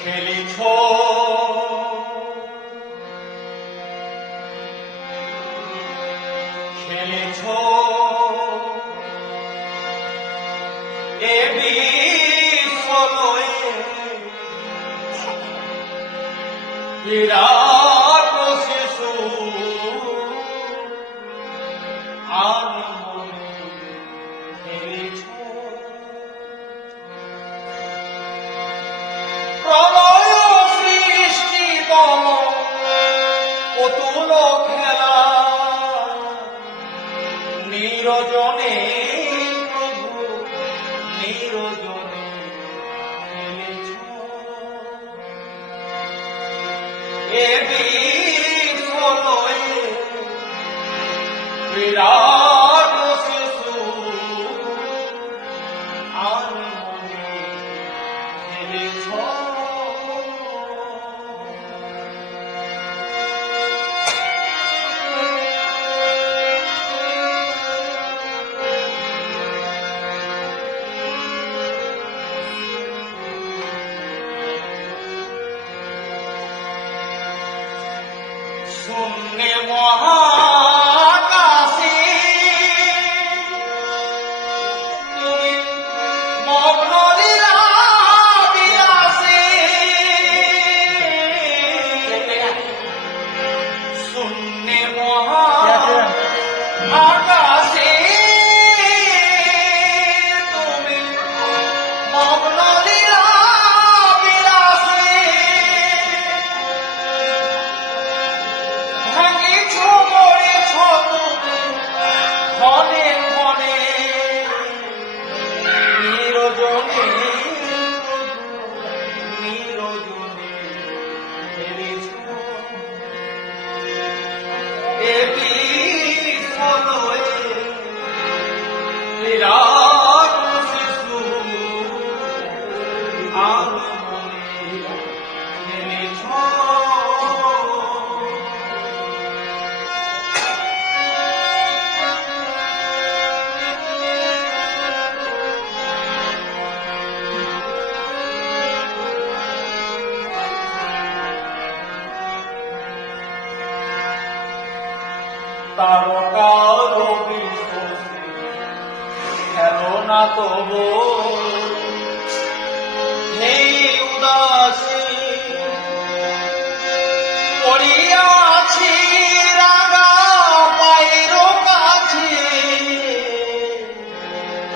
খেলেছ খেলেছ এ বিশ্বলয়ে বিরাট শিশু আর মনে খেলেছ প্রলয় সৃষ্টিতম অতুল খেলা নিরজনে প্রভু নিরজনে খেলেছ এ বিশ্বলয়ে বিরাট শিশু আর মনে খেলেছ শূন্যে মহাকাশে তুমি মগ্ন লীলা বিলাসে শূন্যে মহাকাশে তুমি মগ্ন লীলা বিলাসে ভাঙিছ মরেছ তুমি ক্ষণে ক্ষণে নিরজনে নিরজনে খেলেছ এ বিশ্বলয়ে বিরাট শিশু আর মনে খেলেছ তারকার বিশ্বসে খেলো না তবু হে উদাসী পড়িয়াছি রাগা পায়ের কাছে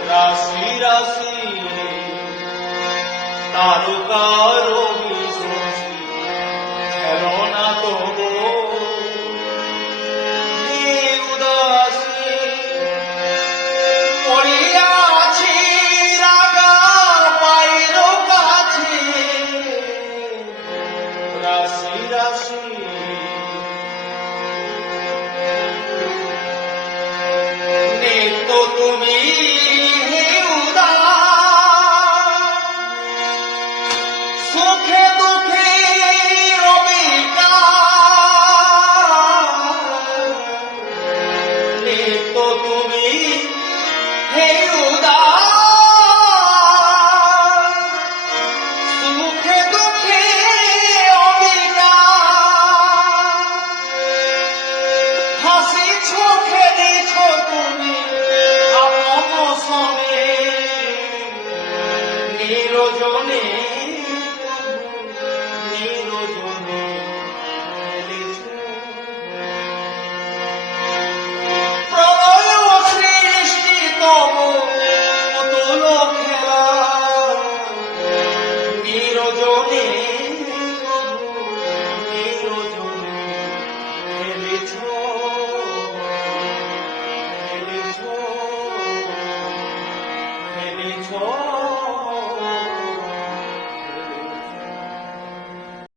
রাশি রাশি তারকার বিশ্বসে খেলো না তবু রাশি রাশি নিত্য তুমি সুখে দুঃখে রবিকা নিত্য তুমি হে সুখে দুঃখে হাসিছ খেলেছ তুমি আপন সনে নিরজনে নিরজনে খেলেছ প্রলয় সৃষ্টিতম অতুল খেলা নিরজনে নিরজনে খেলেছ খেলেছ